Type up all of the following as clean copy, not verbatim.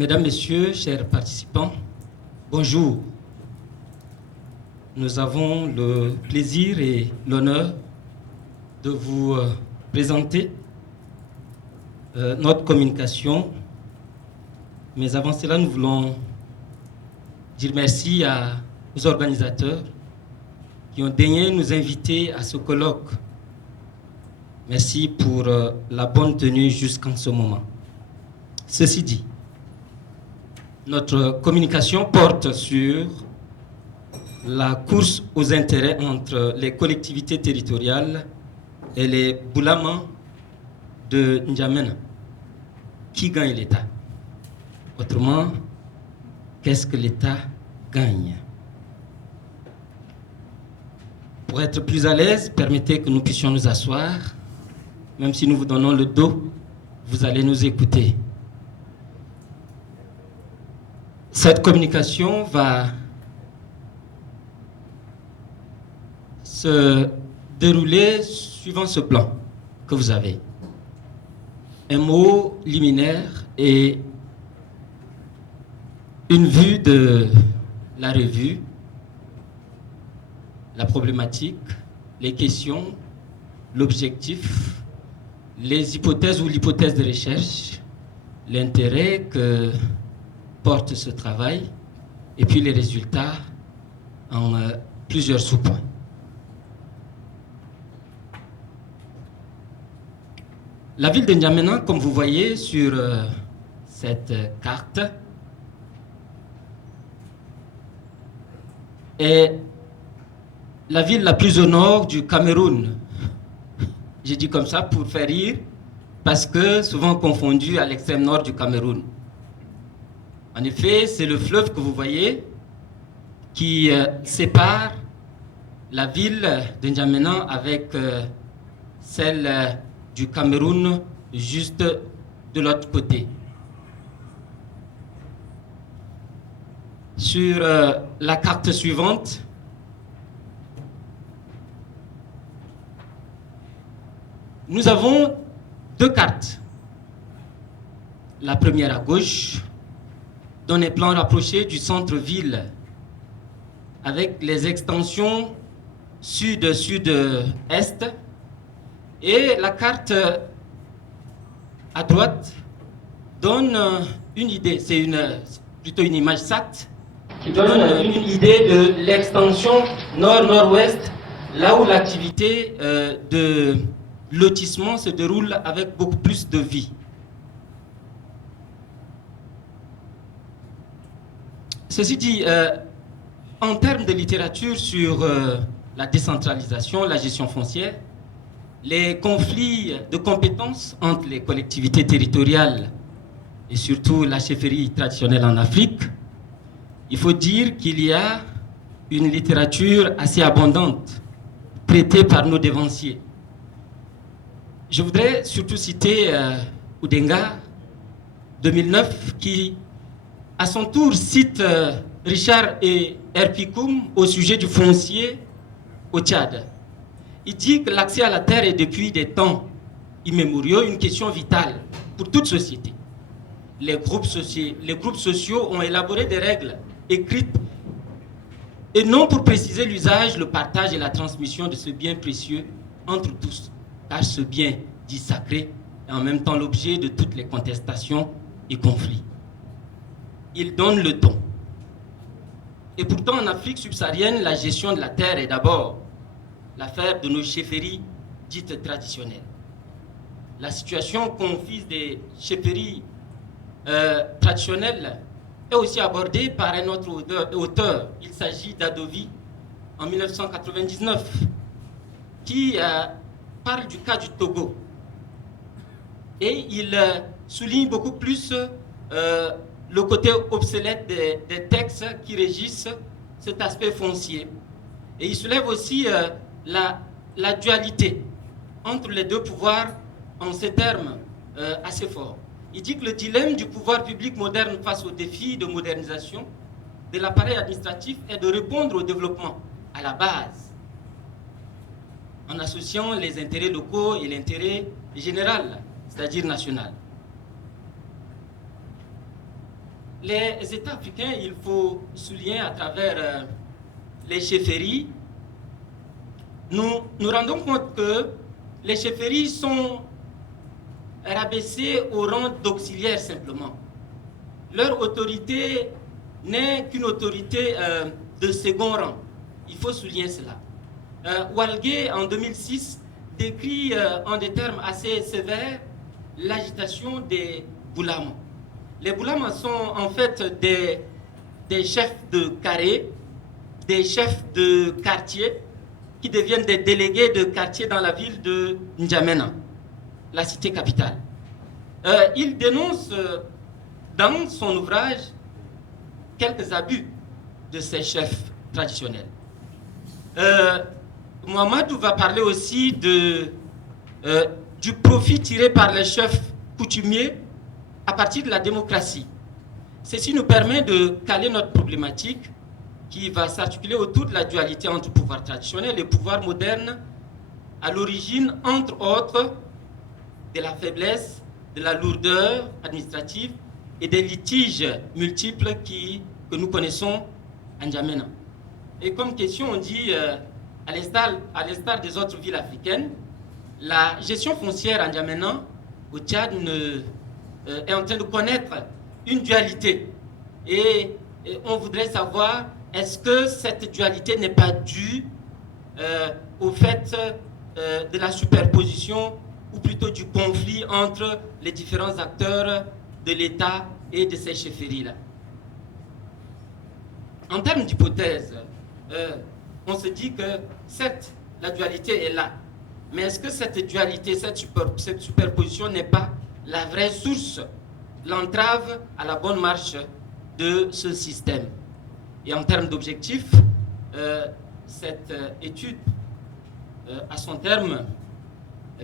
Mesdames, Messieurs, chers participants, bonjour. Nous avons le plaisir et l'honneur de vous présenter notre communication. Mais avant cela, nous voulons dire merci aux organisateurs qui ont daigné nous inviter à ce colloque. Merci pour la bonne tenue jusqu'en ce moment. Ceci dit, notre communication porte sur la course aux intérêts entre les collectivités territoriales et les Boulamans de N'Djamena. Qui gagne l'État? Autrement, qu'est-ce que l'État gagne? Pour être plus à l'aise, permettez que nous puissions nous asseoir. Même si nous vous donnons le dos, vous allez nous écouter. Cette communication va se dérouler suivant ce plan que vous avez. Un mot liminaire et une vue de la revue, la problématique, les questions, l'objectif, les hypothèses ou l'hypothèse de recherche, l'intérêt que porte ce travail et puis les résultats en plusieurs sous-points. La ville de N'Djamena, comme vous voyez sur cette carte, est la ville la plus au nord du Cameroun. J'ai dit comme ça pour faire rire, parce que souvent confondu à l'extrême nord du Cameroun. En effet, c'est le fleuve que vous voyez qui sépare la ville de N'Djamena avec celle du Cameroun juste de l'autre côté. Sur la carte suivante, nous avons deux cartes. La première à gauche donne un plan rapproché du centre-ville avec les extensions sud-sud-est, et la carte à droite donne une idée, c'est plutôt une image SAT qui donne une idée de l'extension nord-nord-ouest, là où l'activité de lotissement se déroule avec beaucoup plus de vie. Ceci dit, en termes de littérature sur la décentralisation, la gestion foncière, les conflits de compétences entre les collectivités territoriales et surtout la chefferie traditionnelle en Afrique, il faut dire qu'il y a une littérature assez abondante traitée par nos dévanciers. Je voudrais surtout citer Oudenga, 2009, qui à son tour cite Richard et Erpikoum au sujet du foncier au Tchad. Il dit que l'accès à la terre est depuis des temps immémoriaux une question vitale pour toute société. Les groupes sociaux ont élaboré des règles écrites et non pour préciser l'usage, le partage et la transmission de ce bien précieux entre tous, car ce bien dit sacré est en même temps l'objet de toutes les contestations et conflits. Il donne le ton. Et pourtant, en Afrique subsaharienne, la gestion de la terre est d'abord l'affaire de nos chefferies dites traditionnelles. La situation confise des chefferies traditionnelles est aussi abordée par un autre auteur. Il s'agit d'Adovi, en 1999, qui parle du cas du Togo. Et il souligne beaucoup plus le côté obsolète des textes qui régissent cet aspect foncier. Et il soulève aussi la dualité entre les deux pouvoirs en ces termes assez forts. Il dit que le dilemme du pouvoir public moderne face aux défis de modernisation de l'appareil administratif est de répondre au développement à la base, en associant les intérêts locaux et l'intérêt général, c'est-à-dire national. les États africains, il faut souligner à travers les chefferies, nous nous rendons compte que les chefferies sont rabaissées au rang d'auxiliaires simplement. Leur autorité n'est qu'une autorité de second rang. Il faut souligner cela. Walgué, en 2006, décrit en des termes assez sévères l'agitation des boulamas. Les boulamas sont en fait des chefs de carré, des chefs de quartier qui deviennent des délégués de quartier dans la ville de N'Djamena, la cité capitale. Il dénonce dans son ouvrage quelques abus de ces chefs traditionnels. Mohamedou va parler aussi du profit tiré par les chefs coutumiers à partir de la démocratie. Ceci nous permet de caler notre problématique qui va s'articuler autour de la dualité entre pouvoir traditionnel et pouvoir moderne, à l'origine, entre autres, de la faiblesse, de la lourdeur administrative et des litiges multiples que nous connaissons en N'Djamena. Et comme question, on dit, à l'instar des autres villes africaines, la gestion foncière en N'Djamena, au Tchad, est en train de connaître une dualité. Et on voudrait savoir, est-ce que cette dualité n'est pas due au fait de la superposition ou plutôt du conflit entre les différents acteurs de l'État et de ces chefferies-là? En termes d'hypothèse, on se dit que certes, la dualité est là, mais est-ce que cette dualité, cette superposition n'est pas la vraie source, l'entrave à la bonne marche de ce système? Et en termes d'objectifs, cette étude, à son terme,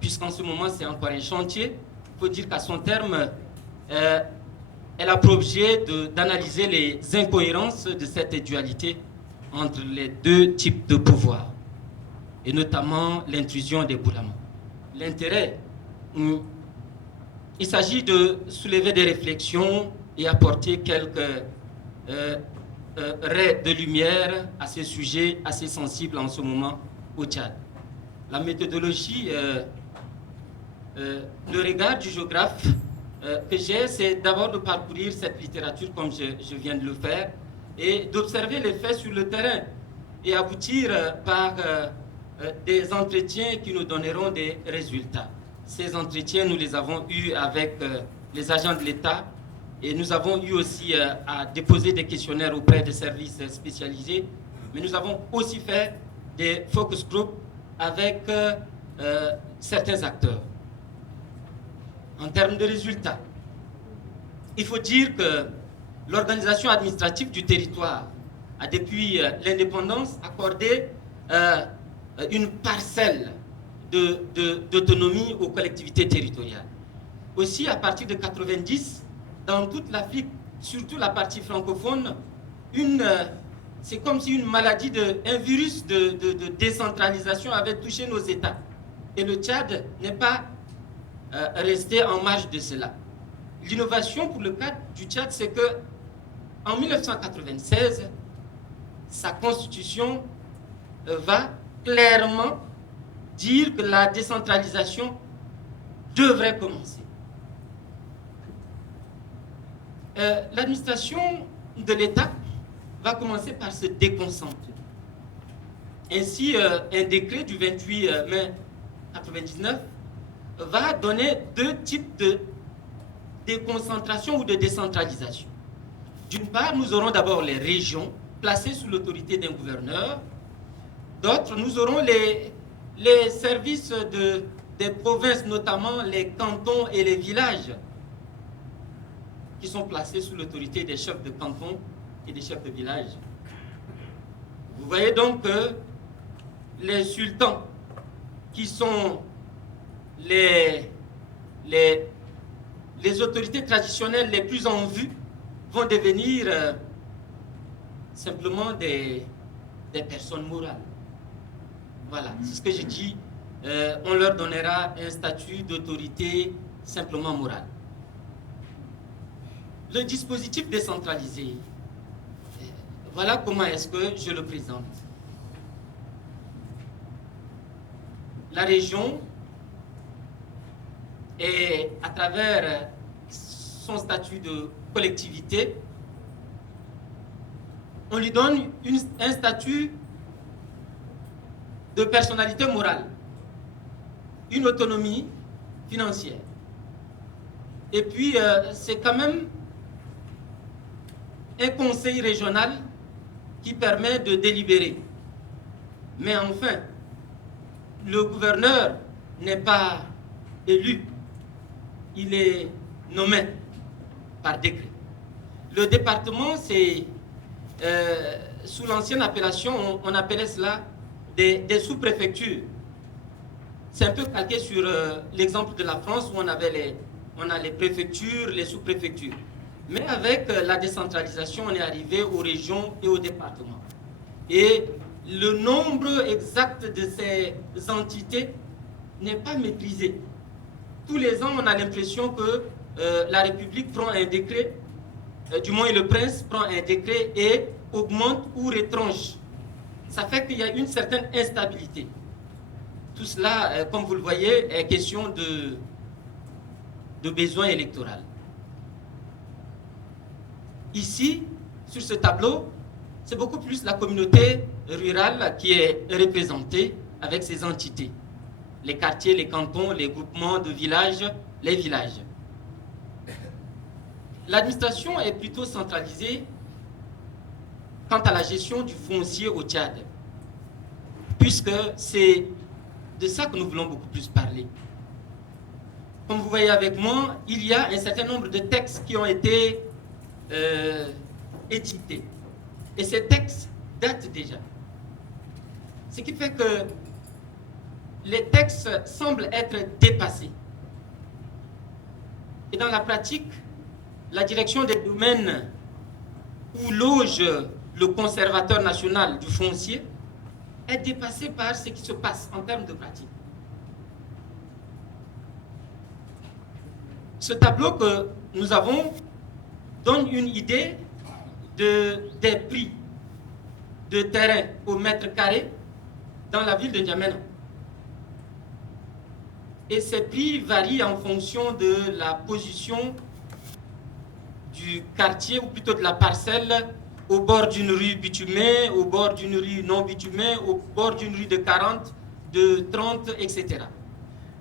puisqu'en ce moment c'est encore un chantier, il faut dire qu'à son terme, elle a pour objet d'analyser les incohérences de cette dualité entre les deux types de pouvoir, et notamment l'intrusion des boulamas. L'intérêt, il s'agit de soulever des réflexions et apporter quelques raies de lumière à ces sujets assez sensibles en ce moment au Tchad. La méthodologie, le regard du géographe que j'ai, c'est d'abord de parcourir cette littérature comme je viens de le faire et d'observer les faits sur le terrain et aboutir par des entretiens qui nous donneront des résultats. Ces entretiens, nous les avons eus avec les agents de l'État et nous avons eu aussi à déposer des questionnaires auprès des services spécialisés, mais nous avons aussi fait des focus groups avec certains acteurs. En termes de résultats, il faut dire que l'organisation administrative du territoire a depuis l'indépendance accordé une parcelle d'autonomie aux collectivités territoriales. Aussi, à partir de 90, dans toute l'Afrique, surtout la partie francophone, c'est comme si une maladie, un virus de décentralisation avait touché nos États. Et le Tchad n'est pas resté en marge de cela. L'innovation pour le cas du Tchad, c'est que en 1996, sa constitution va clairement dire que la décentralisation devrait commencer. L'administration de l'État va commencer par se déconcentrer. Ainsi, un décret du 28 mai 1999 va donner deux types de déconcentration ou de décentralisation. D'une part, nous aurons d'abord les régions placées sous l'autorité d'un gouverneur. D'autres, nous aurons les services des provinces, notamment les cantons et les villages, qui sont placés sous l'autorité des chefs de canton et des chefs de village. Vous voyez donc que les sultans, qui sont les autorités traditionnelles les plus en vue, vont devenir simplement des personnes morales. Voilà, c'est ce que je dis. On leur donnera un statut d'autorité simplement morale. Le dispositif décentralisé, voilà comment est-ce que je le présente. La région est, à travers son statut de collectivité, on lui donne un statut de personnalité morale, une autonomie financière. Et puis, c'est quand même un conseil régional qui permet de délibérer. Mais enfin, le gouverneur n'est pas élu, il est nommé par décret. Le département, c'est, sous l'ancienne appellation, on appelait cela des sous-préfectures. C'est un peu calqué sur l'exemple de la France où on a les préfectures, les sous-préfectures. Mais avec la décentralisation, on est arrivé aux régions et aux départements. Et le nombre exact de ces entités n'est pas maîtrisé. Tous les ans, on a l'impression que la République prend un décret, du moins le prince prend un décret et augmente ou retranche. Ça fait qu'il y a une certaine instabilité. Tout cela, comme vous le voyez, est question de besoin électoral. Ici, sur ce tableau, c'est beaucoup plus la communauté rurale qui est représentée avec ses entités. Les quartiers, les cantons, les groupements de villages, les villages. L'administration est plutôt centralisée quant à la gestion du foncier au Tchad, puisque c'est de ça que nous voulons beaucoup plus parler. Comme vous voyez avec moi, il y a un certain nombre de textes qui ont été édictés. Et ces textes datent déjà. Ce qui fait que les textes semblent être dépassés. Et dans la pratique, la direction des domaines où loge le conservateur national du foncier est dépassée par ce qui se passe en termes de pratique. Ce tableau que nous avons donne une idée des prix de terrain au mètre carré dans la ville de N'Djamena. Et ces prix varient en fonction de la position du quartier, ou plutôt de la parcelle, au bord d'une rue bitumée, au bord d'une rue non bitumée, au bord d'une rue de 40, de 30, etc.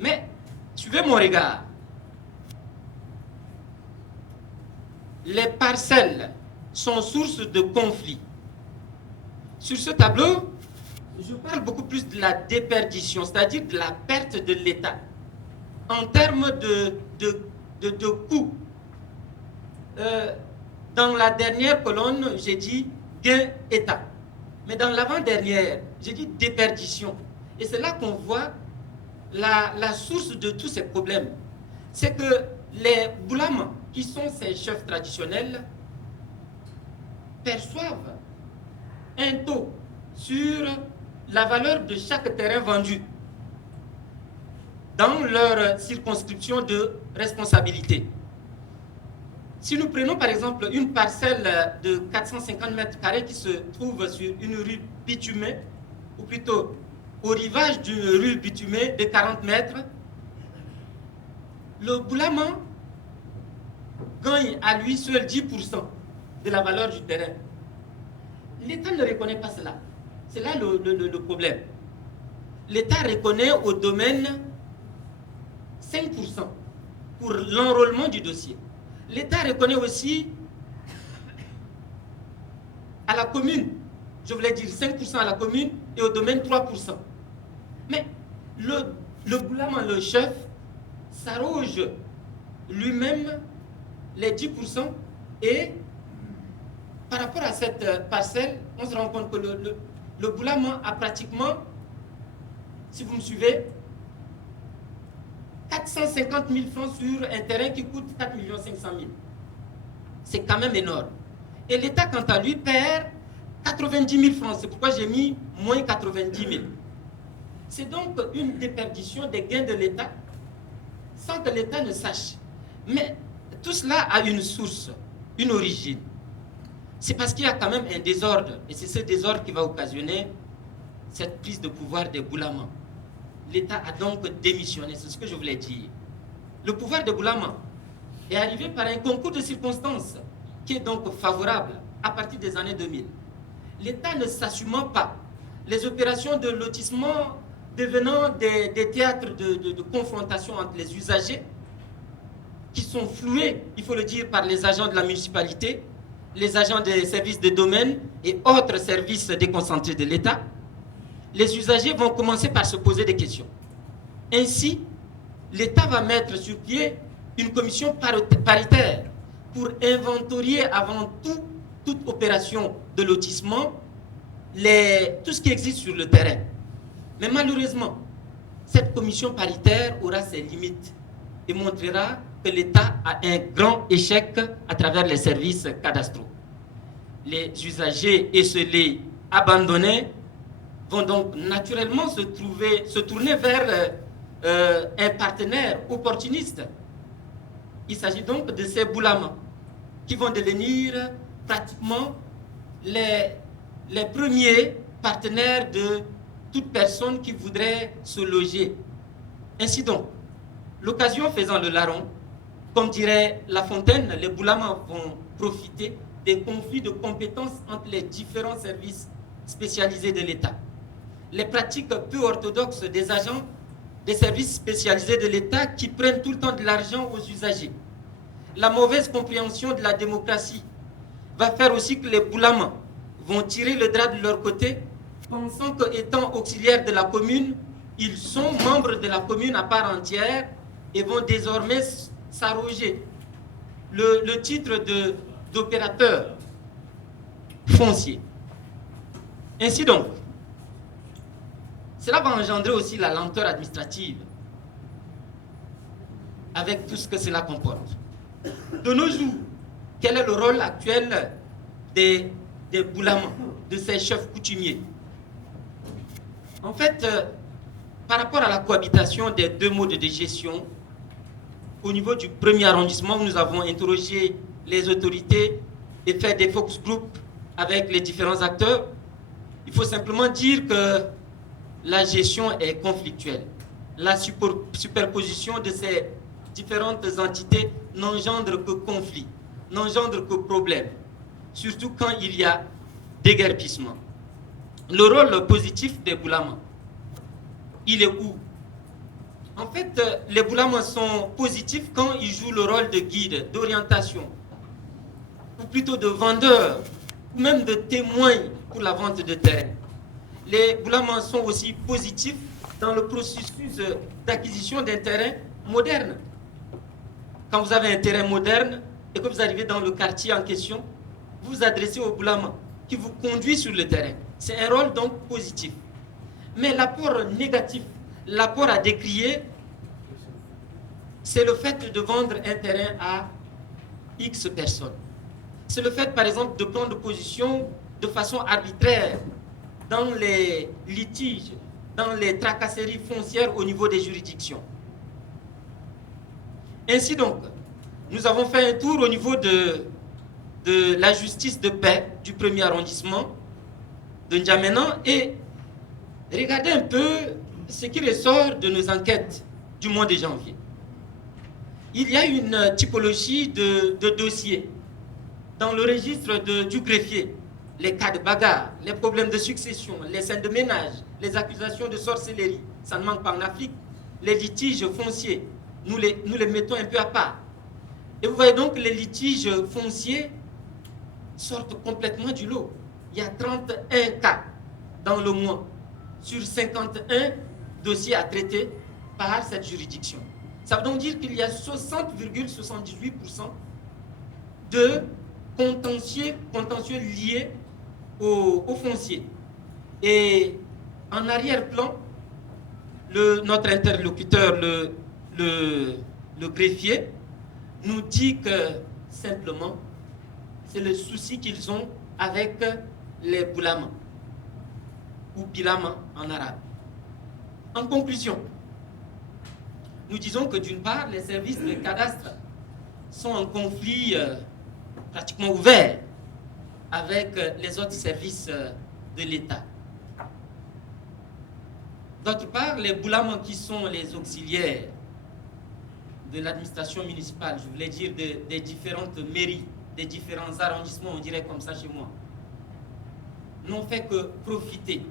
Mais, suivez mon regard. Les parcelles sont source de conflits. Sur ce tableau, je parle beaucoup plus de la déperdition, c'est-à-dire de la perte de l'État. En termes de coûts, dans la dernière colonne, j'ai dit gain État. Mais dans l'avant-dernière, j'ai dit déperdition. Et c'est là qu'on voit la source de tous ces problèmes. C'est que les Boulamas, qui sont ces chefs traditionnels, perçoivent un taux sur la valeur de chaque terrain vendu dans leur circonscription de responsabilité. Si nous prenons par exemple une parcelle de 450 mètres carrés qui se trouve sur une rue bitumée, ou plutôt au rivage d'une rue bitumée de 40 mètres, le Boulama gagne à lui seul 10% de la valeur du terrain. L'État ne reconnaît pas cela. C'est là le problème. L'État reconnaît au domaine 5% pour l'enrôlement du dossier. L'État reconnaît aussi à la commune, je voulais dire 5% à la commune et au domaine 3%. Mais le Boulama, le chef, s'arroge lui-même les 10% et par rapport à cette parcelle, on se rend compte que le Boulama a pratiquement, si vous me suivez, 450 000 francs sur un terrain qui coûte 4 500 000. C'est quand même énorme. Et l'État, quant à lui, perd 90 000 francs. C'est pourquoi j'ai mis moins 90 000. C'est donc une déperdition des gains de l'État, 100 que l'État ne sache. Mais tout cela a une source. une origine. C'est parce qu'il y a quand même un désordre, et c'est ce désordre qui va occasionner cette prise de pouvoir des Boulama. L'État a donc démissionné, c'est ce que je voulais dire. Le pouvoir des Boulama est arrivé par un concours de circonstances qui est donc favorable à partir des années 2000. L'État ne s'assumant pas, les opérations de lotissement devenant des théâtres de confrontation entre les usagers, qui sont floués, il faut le dire, par les agents de la municipalité, les agents des services de domaine et autres services déconcentrés de l'État, les usagers vont commencer par se poser des questions. Ainsi, l'État va mettre sur pied une commission paritaire pour inventorier avant tout, toute opération de lotissement, tout ce qui existe sur le terrain. Mais malheureusement, cette commission paritaire aura ses limites et montrera que l'État a un grand échec à travers les services cadastraux. Les usagers esselés, abandonnés, vont donc naturellement se tourner vers un partenaire opportuniste. Il s'agit donc de ces Boulama qui vont devenir pratiquement les premiers partenaires de toute personne qui voudrait se loger. Ainsi donc, l'occasion faisant le larron, comme dirait La Fontaine, les Boulama vont profiter des conflits de compétences entre les différents services spécialisés de l'État. Les pratiques peu orthodoxes des agents des services spécialisés de l'État qui prennent tout le temps de l'argent aux usagers. La mauvaise compréhension de la démocratie va faire aussi que les Boulama vont tirer le drap de leur côté, pensant qu'étant auxiliaires de la commune, ils sont membres de la commune à part entière et vont désormais s'arroger le titre d'opérateur foncier. Ainsi donc, cela va engendrer aussi la lenteur administrative, avec tout ce que cela comporte. De nos jours, quel est le rôle actuel des Boulama, de ces chefs coutumiers? En fait, par rapport à la cohabitation des deux modes de gestion, au niveau du premier arrondissement, nous avons interrogé les autorités et fait des focus group avec les différents acteurs. Il faut simplement dire que la gestion est conflictuelle. La superposition de ces différentes entités n'engendre que conflit, n'engendre que problème, surtout quand il y a déguerpissement. Le rôle positif des Boulama, il est où? En fait, les Boulama sont positifs quand ils jouent le rôle de guide, d'orientation, ou plutôt de vendeur, ou même de témoin pour la vente de terrain. Les Boulama sont aussi positifs dans le processus d'acquisition d'un terrain moderne. Quand vous avez un terrain moderne et que vous arrivez dans le quartier en question, vous vous adressez au Boulama qui vous conduit sur le terrain. C'est un rôle donc positif. Mais l'apport négatif, l'apport à décrier, c'est le fait de vendre un terrain à X personnes. C'est le fait, par exemple, de prendre position de façon arbitraire dans les litiges, dans les tracasseries foncières au niveau des juridictions. Ainsi donc, nous avons fait un tour au niveau de la justice de paix du premier arrondissement de N'Djamena et regardez un peu ce qui ressort de nos enquêtes du mois de janvier. Il y a une typologie de dossiers dans le registre du greffier. Les cas de bagarre, les problèmes de succession, les scènes de ménage, les accusations de sorcellerie, ça ne manque pas en Afrique. Les litiges fonciers, nous les mettons un peu à part. Et vous voyez donc les litiges fonciers sortent complètement du lot. Il y a 31 cas dans le mois sur 51 dossiers à traiter par cette juridiction. Ça veut donc dire qu'il y a 60,78% de contentieux liés au foncier. Et en arrière-plan, notre interlocuteur, le greffier, nous dit que simplement, c'est le souci qu'ils ont avec les Boulama, ou Bilama en arabe. En conclusion, nous disons que d'une part, les services de cadastre sont en conflit pratiquement ouvert avec les autres services de l'État. D'autre part, les boulams qui sont les auxiliaires de l'administration municipale, je voulais dire des différentes mairies, des différents arrondissements, on dirait comme ça chez moi, n'ont fait que profiter.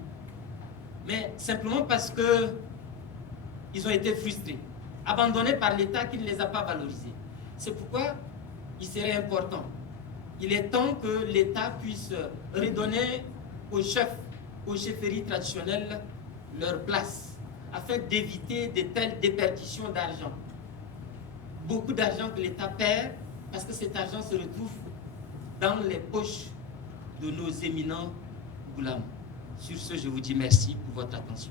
Mais simplement parce qu'ils ont été frustrés, abandonnés par l'État qui ne les a pas valorisés. C'est pourquoi il serait important, il est temps que l'État puisse redonner aux chefs, aux chefferies traditionnelles leur place, afin d'éviter de telles déperditions d'argent. Beaucoup d'argent que l'État perd, parce que cet argent se retrouve dans les poches de nos éminents boulams. Sur ce, je vous dis merci pour votre attention.